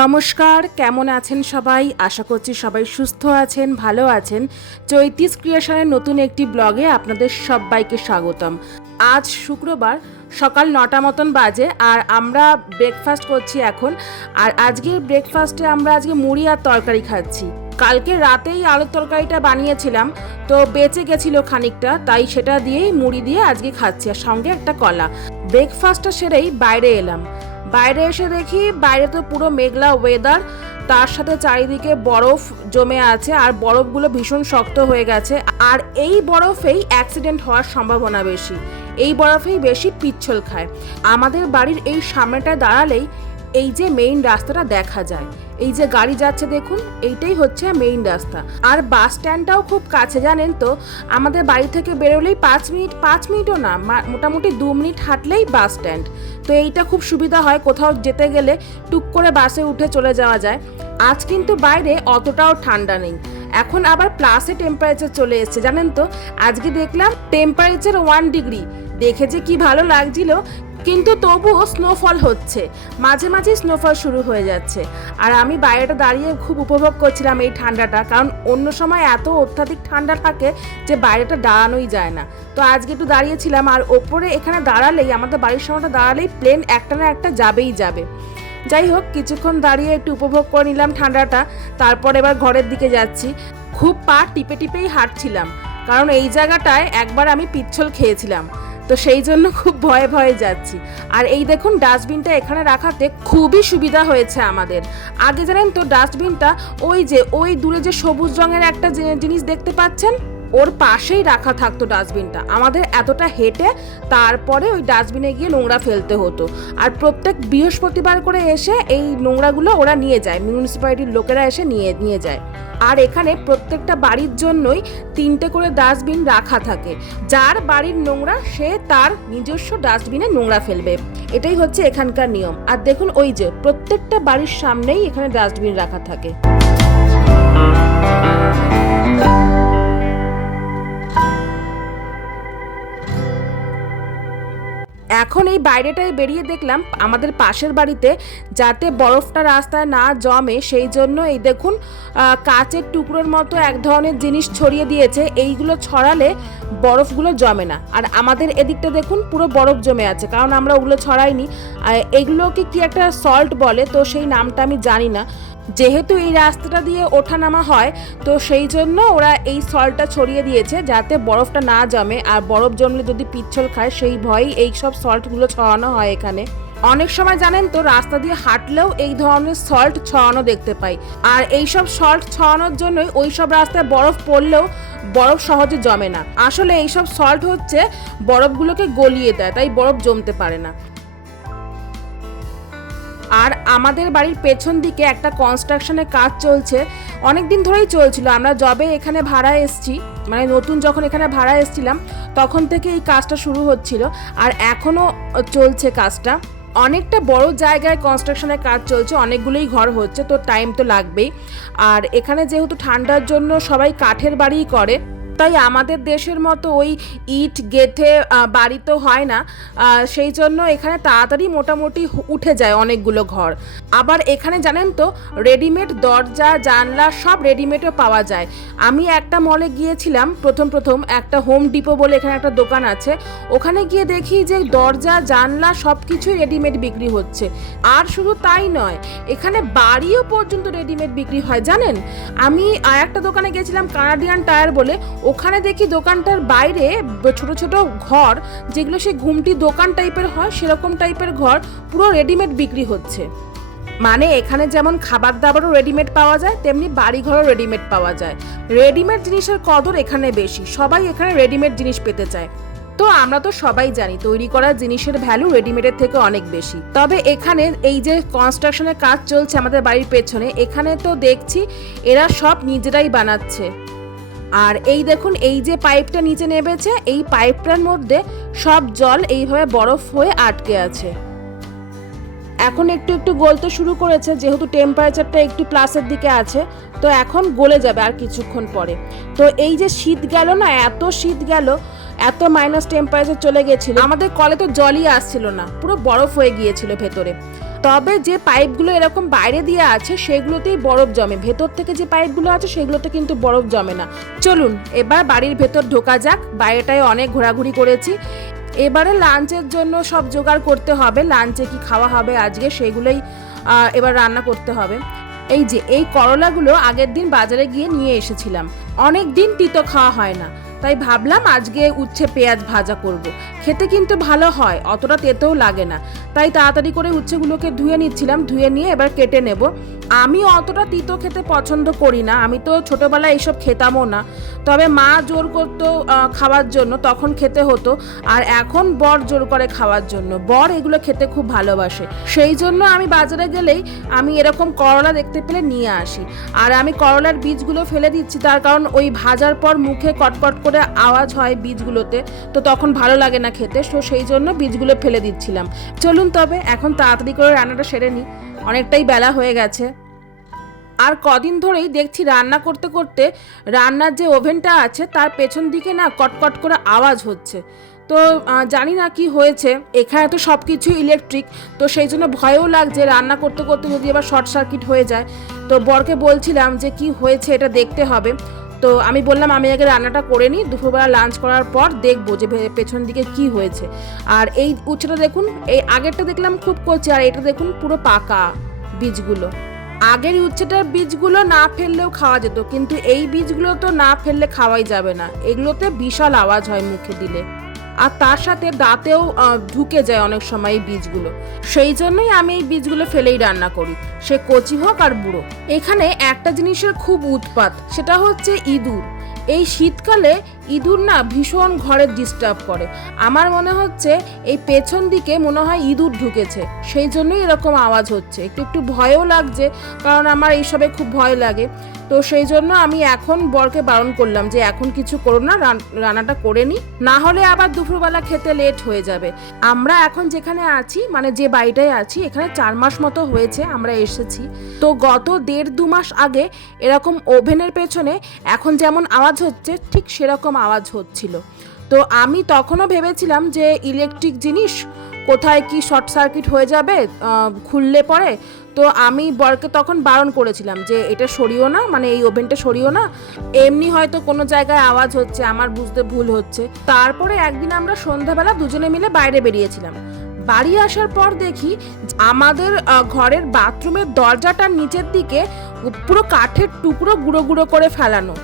নমস্কার, কেমন আছেন সবাই? আশা করছি সবাই সুস্থ আছেন, ভালো আছেন। চৈতিস ক্রিয়েশনের নতুন একটি ব্লগে আপনাদের সবাইকে স্বাগতম। আজ শুক্রবার সকাল নটা মতন বাজে আর আমরা ব্রেকফাস্ট করছি এখন। আর আজকের ব্রেকফাস্টে আমরা আজকে মুড়ি আর তরকারি খাচ্ছি। কালকে রাতেই আলুর তরকারিটা বানিয়েছিলাম, তো বেঁচে গেছিল খানিকটা, তাই সেটা দিয়েই মুড়ি দিয়ে আজকে খাচ্ছি। আর সঙ্গে একটা কলা। ব্রেকফাস্টটা সেরেই বাইরে এলাম। বাইরে এসে দেখি বাইরে তো পুরো মেঘলা ওয়েদার তার সাথে চারিদিকে বরফ জমে আছে আর বরফগুলো ভীষণ শক্ত হয়ে গেছে। আর এই বরফেই অ্যাক্সিডেন্ট হওয়ার সম্ভাবনা বেশি। এই বরফেই বেশি পিচ্ছল খায়। আমাদের বাড়ির এই সামনেটা দাঁড়ালেই এই যে মেইন রাস্তাটা দেখা যায়। এই যে গাড়ি যাচ্ছে দেখুন, এইটাই হচ্ছে মেইন রাস্তা। আর বাস স্ট্যান্ডটাও খুব কাছে, জানেন তো? আমাদের বাড়ি থেকে বেরোলেই পাঁচ মিনিট, পাঁচ মিনিটও না মোটামুটি দু মিনিট হাঁটলেই বাস স্ট্যান্ড তো এইটা খুব সুবিধা হয়, কোথাও যেতে গেলে টুক করে বাসে উঠে চলে যাওয়া যায়। আজ কিন্তু বাইরে অতটাও ঠান্ডা নেই। এখন আবার প্লাসে টেম্পারেচার চলে এসেছে, জানেন তো? আজকে দেখলাম টেম্পারেচার ওয়ান ডিগ্রি দেখে যে কি ভালো লাগছিল কিন্তু তবুও স্নোফল হচ্ছে। মাঝে মাঝে স্নোফল শুরু হয়ে যাচ্ছে। আর আমি বাইরেটা দাঁড়িয়ে খুব উপভোগ করছিলাম এই ঠান্ডাটা, কারণ অন্য সময় এত অত্যাধিক ঠান্ডা থাকে যে বাইরেটা দাঁড়ানোই যায় না। তো আজকে একটু দাঁড়িয়েছিলাম, আর ওপরে এখানে দাঁড়ালেই, আমাদের বাড়ির সময়টা দাঁড়ালেই প্লেন একটা না একটা যাবেই যাবে। যাই হোক, কিছুক্ষণ দাঁড়িয়ে একটু উপভোগ করে নিলাম ঠান্ডাটা, তারপর এবার ঘরের দিকে যাচ্ছি। খুব পা টিপে টিপেই হাঁটছিলাম, কারণ এই জায়গাটায় একবার আমি পিচ্ছল খেয়েছিলাম। তো সেই জন্য খুব ভয়ে ভয়ে যাচ্ছি। আর এই দেখুন, ডাস্টবিনটা এখানে রাখাতে খুবই সুবিধা হয়েছে আমাদের। আগে জানেন তো, ডাস্টবিনটা ওই যে, ওই দূরে যে সবুজ রঙের একটা জিনিস দেখতে পাচ্ছেন? ওর পাশেই রাখা থাকতো ডাস্টবিনটা। আমাদের এতটা হেঁটে তারপরে ওই ডাস্টবিনে গিয়ে নোংরা ফেলতে হতো। আর প্রত্যেক বৃহস্পতিবার করে এসে এই নোংরাগুলো ওরা নিয়ে যায় মিউনিসিপ্যালিটির লোকেরা এসে নিয়ে নিয়ে যায়। আর এখানে প্রত্যেকটা বাড়ির জন্যই তিনটে করে ডাস্টবিন রাখা থাকে। যার বাড়ির নোংরা, সে তার নিজস্ব ডাস্টবিনে নোংরা ফেলবে। এটাই হচ্ছে এখানকার নিয়ম। আর দেখুন ওই যে, প্রত্যেকটা বাড়ির সামনেই এখানে ডাস্টবিন রাখা থাকে। এখন এই বাইরেটায় বেরিয়ে দেখলাম আমাদের পাশের বাড়িতে যাতে বরফটা রাস্তায় না জমে, সেই জন্য এই দেখুন কাচের টুকরোর মতো এক ধরনের জিনিস ছড়িয়ে দিয়েছে। এইগুলো ছড়ালে বরফগুলো জমে না। আর আমাদের এদিকটা দেখুন, পুরো বরফ জমে আছে, কারণ আমরা ওগুলো ছড়াইনি। এগুলোকে কি একটা সল্ট বলে, তো সেই নামটা আমি জানি না। যেহেতু এই রাস্তাটা দিয়ে ওঠানামা হয়, তো সেই জন্য ওরা এই সল্টটা ছড়িয়ে দিয়েছে যাতে বরফটা না জমে। আর বরফ জমলে যদি পিচ্ছল খায়, সেই ভয়েই এই সব সল্টগুলো ছড়ানো হয় এখানে। অনেক সময় জানেন তো, রাস্তা দিয়ে হাঁটলেও এই ধরনের সল্ট ছড়ানো দেখতে পাই। আর এই সব সল্ট ছড়ানোর জন্যই ওই সব রাস্তায় বরফ পড়লেও বরফ সহজে জমে না। আসলে এই সব সল্ট হচ্ছে বরফগুলোকে গলিয়ে দেয়, তাই বরফ জমতে পারে না। আর আমাদের বাড়ির পেছন দিকে একটা কনস্ট্রাকশনের কাজ চলছে। অনেক দিন ধরেই চলছিল, আমরা জবে এখানে ভাড়া এসছি মানে নতুন যখন এখানে ভাড়া এসছিলাম, তখন থেকে এই কাজটা শুরু হচ্ছিল। আর এখনও চলছে কাজটা। অনেকটা বড় জায়গায় কনস্ট্রাকশনের কাজ চলছে, অনেকগুলোই ঘর হচ্ছে, তো টাইম তো লাগবেই। আর এখানে যেহেতু ঠান্ডার জন্য সবাই কাঠের বাড়িই করে, তাই আমাদের দেশের মতো ওই ইট, গেথে বাড়ি তো হয় না। সেই জন্য এখানে তাড়াতাড়ি মোটামুটি উঠে যায় অনেকগুলো ঘর। আবার এখানে জানেন তো রেডিমেড দরজা, জানলা, সব রেডিমেডও পাওয়া যায়। আমি একটা মলে গিয়েছিলাম, প্রথম প্রথম একটা হোম ডিপো বলে এখানে একটা দোকান আছে। ওখানে গিয়ে দেখি যে দরজা, জানলা সব কিছুই রেডিমেড বিক্রি হচ্ছে। আর শুধু তাই নয়, এখানে বাড়িও পর্যন্ত রেডিমেড বিক্রি হয়, জানেন? আমি আর একটা দোকানে গেছিলাম কানাডিয়ান টায়ার বলে। ওখানে দেখি দোকানটার বাইরে ছোট ছোট ঘর, যেগুলো সেই ঘুমটি দোকান টাইপের হয়, সেরকম টাইপের ঘর পুরো রেডিমেড বিক্রি হচ্ছে। মানে এখানে যেমন খাবার দাবারও রেডিমেড পাওয়া যায়, তেমনি বাড়িঘরও রেডিমেড পাওয়া যায়। রেডিমেড জিনিসের কদর এখানে বেশি, সবাই এখানে রেডিমেড জিনিস পেতে চায়। তো আমরা তো সবাই জানি, তৈরি করা জিনিসের ভ্যালু রেডিমেডের থেকে অনেক বেশি। তবে এখানে এই যে কনস্ট্রাকশনের কাজ চলছে আমাদের বাড়ির পেছনে, এখানে তো দেখছি এরা সব নিজেরাই বানাচ্ছে। আর এই দেখুন, এই যে পাইপটা নিচে নেমেছে, এই পাইপটার মধ্যে সব জল এইভাবে বরফ হয়ে আটকে আছে। এখন একটু একটু গলতে শুরু করেছে, যেহেতু টেম্পারেচারটা একটু প্লাসের দিকে আছে, তো এখন গলে যাবে আর কিছুক্ষণ পরে। তো এই যে শীত গেল না, এত শীত গেল, এত মাইনাস টেম্পারেচার চলে গেছিল, আমাদের কলে তো জলই আসছিল না, পুরো বরফ হয়ে গিয়েছিল ভেতরে। তবে যে পাইপগুলো এরকম বাইরে দিয়ে আছে, সেগুলোতেই বরফ জমে। ভেতর থেকে যে পাইপগুলো আছে, সেগুলোতে কিন্তু বরফ জমে না। চলুন, এবার বাড়ির ভেতর ঢোকা যাক। বাইরেটায় অনেক ঘোরাঘুরি করেছি। এবারে লাঞ্চের জন্য সব জোগাড় করতে হবে, লাঞ্চে কি খাওয়া হবে আজকে সেগুলোই এবার রান্না করতে হবে। এই যে, এই করলাগুলো আগের দিন বাজারে গিয়ে নিয়ে এসেছিলাম। অনেক দিন তিতো খাওয়া হয় না। তাই ভাবলাম আজকে উচ্ছে পেঁয়াজ ভাজা করব। খেতে কিন্তু ভালো হয়, অতটা তেতেও লাগে না। তাই তাড়াতাড়ি করে উচ্ছেগুলোকে ধুয়ে নিচ্ছিলাম, ধুয়ে নিয়ে এবার কেটে নেব। আমি অতটা তিতো খেতে পছন্দ করি না, আমি তো ছোটোবেলায় এইসব খেতামও না। তবে মা জোর করতো খাওয়ার জন্য, তখন খেতে হতো। আর এখন বর জোর করে খাওয়ার জন্য। বর এগুলো খেতে খুব ভালোবাসে। সেই জন্য আমি বাজারে গেলেই আমি এরকম করলা দেখতে পেলে নিয়ে আসি। আর আমি করলার বীজগুলো ফেলে দিচ্ছি, তার কারণ ওই ভাজার পর মুখে কটকট করে আওয়াজ হয় বীজগুলোতে, তো তখন ভালো লাগে না খেতে তো সেই জন্য বীজগুলো ফেলে দিচ্ছিলাম। চলুন তবে, এখন তাড়াতাড়ি করে রান্নাটা সেরে নিই। অনেকটাই বেলা হয়ে গেছে। আর কদিন ধরেই দেখছি রান্না করতে করতে রান্নার যে ওভেনটা আছে, তার পেছন দিকে না কটকট করে আওয়াজ হচ্ছে। তো জানি না কি হয়েছে, এখানে তো সব কিছু ইলেকট্রিক, তো সেই জন্য ভয়ও লাগছে রান্না করতে করতে যদি আবার শর্ট সার্কিট হয়ে যায়। তো বরকে বলছিলাম যে কি হয়েছে এটা দেখতে হবে। তো আমি বললাম, আমি আগে রান্নাটা করে নিই, দুপুরবেলা লাঞ্চ করার পর দেখব যে পেছন দিকে কি হয়েছে। আর এই উচ্ছেটা দেখুন, এই আগেরটা দেখলাম খুব কচি, আর এটা দেখুন পুরো পাকা বীজগুলো। আগের উচ্ছেটার বীজগুলো না ফেললেও খাওয়া যেত, কিন্তু এই বীজগুলো তো না ফেললে খাওয়াই যাবে না। এগুলোতে বিশাল আওয়াজ হয় মুখে দিলে। আর তার সাথে দাঁতেও ঢুকে যায় অনেক সময় এই বীজগুলো। সেই জন্যই আমি এই বীজগুলো ফেলেই রান্না করি। সে কচি হোক আর বুড়ো। এখানে একটা জিনিসের খুব উৎপাত, সেটা হচ্ছে ইঁদুর। এই শীতকালে ইঁদুর না ভীষণ ঘরে ডিস্টার্ব করে। আমার মনে হচ্ছে এই পেছন দিকে মনে হয় ইঁদুর ঢুকেছে। সেই জন্যই এরকম আওয়াজ হচ্ছে। একটু একটু ভয়ও লাগছে, কারণ আমার এইসবে খুব ভয় লাগে। তো সেই জন্য আমি এখন বরকে বারণ করলাম যে এখন কিছু করো না, রান- রান্নাটা করে নি। না হলে আবার দুপুরবেলা খেতে লেট হয়ে যাবে। আমরা এখন যেখানে আছি মানে যে বাড়িটায় আছি, এখানে চার মাস মতো হয়েছে আমরা এসেছি। তো গত দেড় দু মাস আগে এরকম ওভেনের পেছনে এখন যেমন আওয়াজ হচ্ছে, ঠিক সেরকম আওয়াজ হচ্ছিল। তো আমি তখনও ভেবেছিলাম যে ইলেকট্রিক জিনিস কোথায় কি শর্ট সার্কিট হয়ে যাবে খুললে পরে। তো আমি বরকে তখন বারণ করেছিলাম যে এটা সরিও না মানে এই ওভেনটা সরিও না। এমনি হয়তো কোনো জায়গায় আওয়াজ হচ্ছে, আমার বুঝতে ভুল হচ্ছে। তারপরে একদিন আমরা সন্ধ্যাবেলা দুজনে মিলে বাইরে বেরিয়েছিলাম। বাড়ি আসার পর দেখি আমাদের ঘরের বাথরুমের দরজাটার নিচের দিকে পুরো কাঠের টুকরো গুঁড়ো গুঁড়ো করে ফেলানো।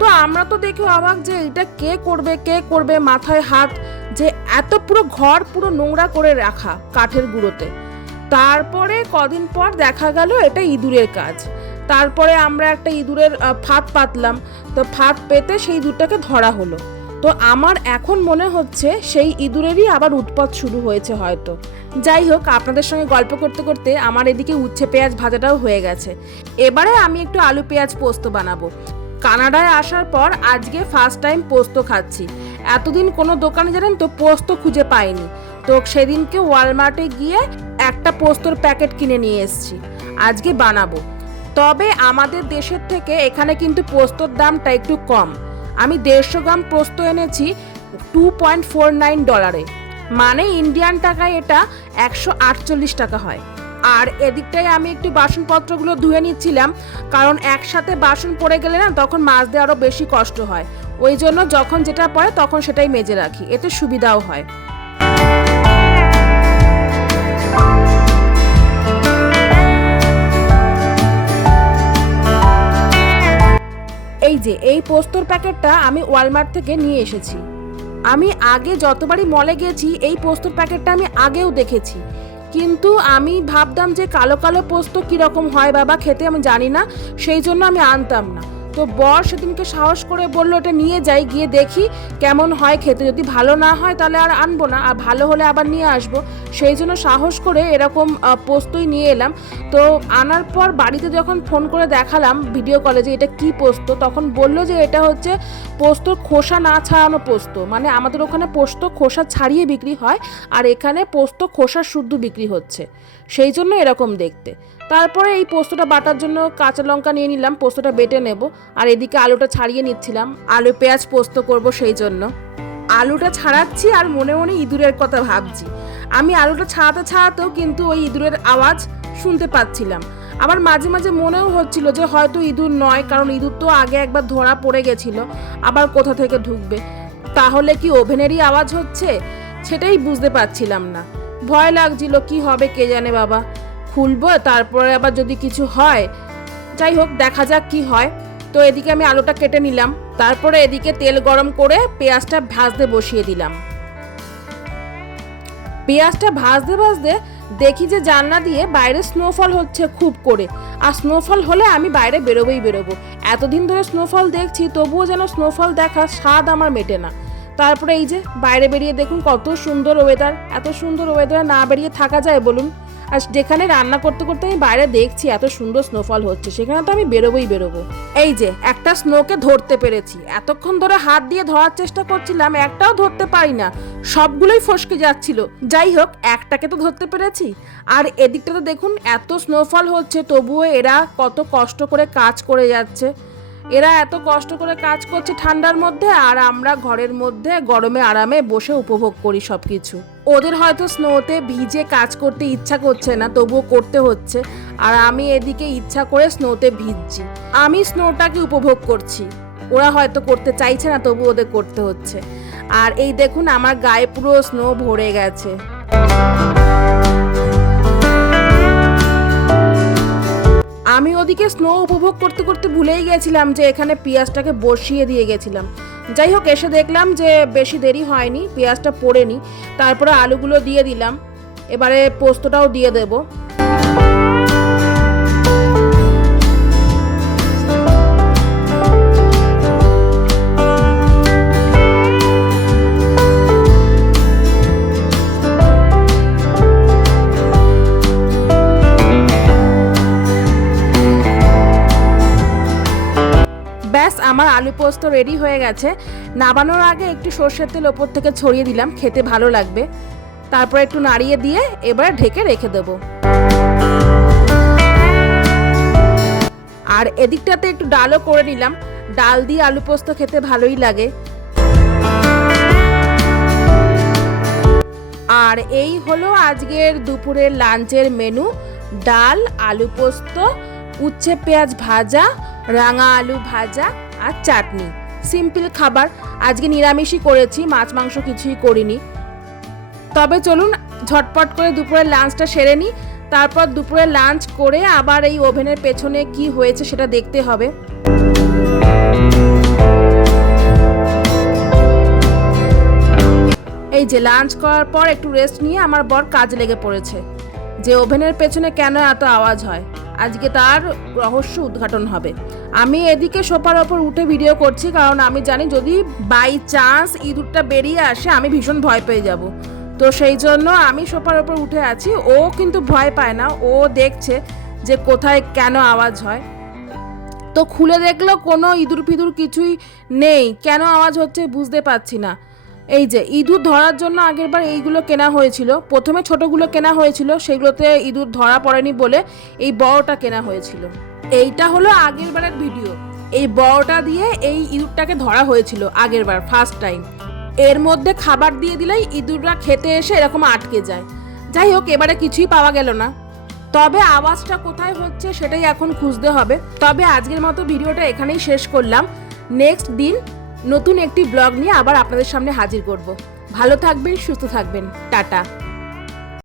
তো আমরা তো দেখে অবাক যে এটা কে করবে কে করবে মাথায় হাত যে এত পুরো ঘর পুরো নোংরা করে রাখা কাঠের গুঁড়োতে। তারপরে কদিন পর দেখা গেল এটা ইঁদুরের কাজ। তারপরে আমরা একটা ইঁদুরের ফাঁদ পাতলাম। তো ফাঁদ পেতে সেই ইঁদুরটাকে ধরা হলো। তো আমার এখন মনে হচ্ছে সেই ইঁদুরেরই আবার উৎপাত শুরু হয়েছে হয়তো। যাই হোক, আপনাদের সঙ্গে গল্প করতে করতে আমার এদিকে উচ্ছে পেঁয়াজ ভাজাটাও হয়ে গেছে। এবারে আমি একটু আলু পেঁয়াজ পোস্ত বানাবো। কানাডায় আসার পর আজকে ফার্স্ট টাইম পোস্ত খাচ্ছি। এতদিন কোনো দোকানে জানেন তো পোস্ত খুঁজে পাইনি। তো সেদিনকে ওয়ালমার্টে গিয়ে একটা পোস্তর প্যাকেট কিনে নিয়ে এসেছি। আজকে বানাবো। তবে আমাদের দেশের থেকে এখানে কিন্তু পোস্তর দামটা একটু কম। আমি দেড়শো গ্রাম পোস্ত এনেছি টু পয়েন্ট ফোর নাইন ডলারে মানে ইন্ডিয়ান টাকায় এটা একশো আটচল্লিশ টাকা হয়। আর এদিকটায় আমি একটু বাসনপত্রগুলো ধুয়ে নিচ্ছিলাম, কারণ একসাথে বাসন পড়ে গেলে না তখন মাজতে আরও বেশি কষ্ট হয়। ওই জন্য যখন যেটা পড়ে তখন সেটাই মেজে রাখি, এতে সুবিধাও হয়। এই যে, এই পোস্তর প্যাকেটটা আমি ওয়ালমার্ট থেকে নিয়ে এসেছি। আমি আগে যতবারই মলে গেছি, এই পোস্তর প্যাকেটটা আমি আগেও দেখেছি। কিন্তু আমি ভাবতাম যে কালো কালো পোস্ত কীরকম হয় বাবা, খেতে আমি জানি না, সেই জন্য আমি আনতাম না। তো বর সেদিনকে সাহস করে বলল, এটা নিয়ে যাই, গিয়ে দেখি কেমন হয় খেতে। যদি ভালো না হয় তাহলে আর আনব না, আর ভালো হলে আবার নিয়ে আসব। সেই জন্য সাহস করে এরকম পোস্তই নিয়ে এলাম। তো আনার পর বাড়িতে যখন ফোন করে দেখালাম ভিডিও কলে যে এটা কি পোস্ত, তখন বলল যে এটা হচ্ছে পোস্তর খোসা না ছাড়ানো পোস্ত। মানে আমাদের ওখানে পোস্ত খোসা ছাড়িয়ে বিক্রি হয়, আর এখানে পোস্ত খোসা শুদ্ধ বিক্রি হচ্ছে। সেই জন্য এরকম দেখতে। তারপরে এই পোস্তটা বাটার জন্য কাঁচা লঙ্কা নিয়ে নিলাম, পোস্তটা বেটে নেব। আর এদিকে আলুটা ছাড়িয়ে নিচ্ছিলাম। আলু পেঁয়াজ পোস্ত করব সেই জন্য। আলুটা ছাড়াচ্ছি আর মনে মনে ইঁদুরের কথা ভাবছি। আমি আলুটা ছাড়াতে ছাড়াতেও কিন্তু ওই ইঁদুরের আওয়াজ শুনতে পাচ্ছিলাম। আবার মাঝে মাঝে মনেও হচ্ছিল যে হয়তো ইঁদুর নয়, কারণ ইঁদুর তো আগে একবার ধরা পড়ে গেছিল, আবার কোথা থেকে ঢুকবে? তাহলে কি ওভেনেরই আওয়াজ হচ্ছে? সেটাই বুঝতে পারছিলাম না। ভয় লাগছিল, কি হবে কে জানে বাবা। খুলবো, তারপরে আবার যদি কিছু হয়, যাই হোক, দেখা যাক কি হয়। তো এদিকে আমি আলুটা কেটে নিলাম। তারপরে এদিকে তেল গরম করে পেঁয়াজটা ভাজতে বসিয়ে দিলাম। পেঁয়াজটা ভাজতে ভাজতে দেখি যে জানলা দিয়ে বাইরে স্নোফল হচ্ছে খুব করে। আর স্নোফল হলে আমি বাইরে বেরোবেই বেরোবো। এতদিন ধরে স্নোফল দেখছি, তবুও যেন স্নোফল দেখার স্বাদ আমার মেটে না। তারপরে এই যে বাইরে বেরিয়ে দেখুন কত সুন্দর ওয়েদার এত সুন্দর ওয়েদার না বেরিয়ে থাকা যায় বলুন। আর যেখানে রান্না করতে করতে আমি বাইরে দেখছি এত সুন্দর স্নোফল হচ্ছে, সেখানে তো আমি বেরোবোই বেরোবো। এই যে, একটা স্নোকে ধরতে পেরেছি। এতক্ষণ ধরে হাত দিয়ে ধরার চেষ্টা করছিলাম, একটাও ধরতে পারি না সবগুলোই ফসকে যাচ্ছিল। যাই হোক, একটাকে তো ধরতে পেরেছি। আর এদিকটাতে দেখুন, এত স্নোফল হচ্ছে, তবুও এরা কত কষ্ট করে কাজ করে যাচ্ছে। এরা এত কষ্ট করে কাজ করছে ঠান্ডার মধ্যে, আর আমরা ঘরের মধ্যে গরমে আরামে বসে উপভোগ করি সব কিছু ওদের হয়তো স্নোতে ভিজে কাজ করতে ইচ্ছা করছে না, তবুও করতে হচ্ছে। আর আমি এদিকে ইচ্ছা করে স্নোতে ভিজছি। আমি স্নোটাকে উপভোগ করছি। ওরা হয়তো করতে চাইছে না তবু ওদের করতে হচ্ছে। আর এই দেখুন, আমার গায়ে পুরো স্নো ভরে গেছে। আমি ওদিকে স্নো উপভোগ করতে করতে ভুলেই গেছিলাম যে এখানে পেঁয়াজটাকে বসিয়ে দিয়ে গেছিলাম। যাই হোক, এসে দেখলাম যে বেশি দেরি হয়নি, পেঁয়াজটা পড়েনি। তারপরে আলুগুলো দিয়ে দিলাম। এবারে পোস্তটাও দিয়ে দেব। আমার আলু পোস্ত রেডি হয়ে গেছে। নাবানোর আগে একটু সর্ষের তেল ওপর থেকে ছড়িয়ে দিলাম, খেতে ভালো লাগবে। তারপর একটু নাড়িয়ে দিয়ে এবার ঢেকে রেখে দেবো। আর এদিকটাতে একটু ডালও করে নিলাম। ডাল দিয়ে আলু পোস্ত খেতে ভালোই লাগে। আর এই হলো আজকের দুপুরের লাঞ্চের মেনু। ডাল, আলু পোস্ত, উচ্ছে পেঁয়াজ ভাজা, রাঙা আলু ভাজা আর চাটনি। সিম্পল খাবার। আজকে নিরামিষই করেছি, মাছ মাংস কিছুই করিনি। তবে চলুন ঝটপট করে দুপুরের লাঞ্চটা সেরে নিই। তারপর দুপুরে লাঞ্চ করে আবার এই ওভেনের পেছনে কি হয়েছে সেটা দেখতে হবে। এই যে লাঞ্চ করার পর একটু রেস্ট নিয়ে আমার বর কাজ লেগে পড়েছে। যে ওভেনের পেছনে কেন এত আওয়াজ হয়? আজকে তার রহস্য উদ্ঘাটন হবে। আমি এদিকে সোফার ওপর উঠে ভিডিও করছি, কারণ আমি জানি যদি বাই চান্স ইঁদুরটা বেরিয়ে আসে, আমি ভীষণ ভয় পেয়ে যাব। তো সেই জন্য আমি সোফার ওপর উঠে আছি। ও কিন্তু ভয় পায় না। ও দেখছে যে কোথায় কেন আওয়াজ হয়। তো খুলে দেখল কোনো ইঁদুর ফিদুর কিছুই নেই। কেন আওয়াজ হচ্ছে বুঝতে পারছি না। এই যে ইঁদুর ধরার জন্য আগেরবার এইগুলো কেনা হয়েছিল। প্রথমে ছোটগুলো কেনা হয়েছিল, সেগুলোতে ইঁদুর ধরা পড়েনি বলে এই বড়টা কেনা হয়েছিল। এইটা হলো আগের বারের ভিডিও। এই বড়টা দিয়ে এই ইঁদুরটাকে ধরা হয়েছিল আগেরবার ফার্স্ট টাইম এর মধ্যে খাবার দিয়ে দিলেই ইঁদুররা খেতে এসে এরকম আটকে যায়। যাই হোক, এবারে কিছুই পাওয়া গেল না। তবে আওয়াজটা কোথায় হচ্ছে সেটাই এখন খুঁজতে হবে। তবে আজকের মতো ভিডিওটা এখানেই শেষ করলাম। নেক্সট দিন নতুন একটি ব্লগ নিয়ে আবার আপনাদের সামনে হাজির করব। ভালো থাকবেন সুস্থ থাকবেন। টাটা।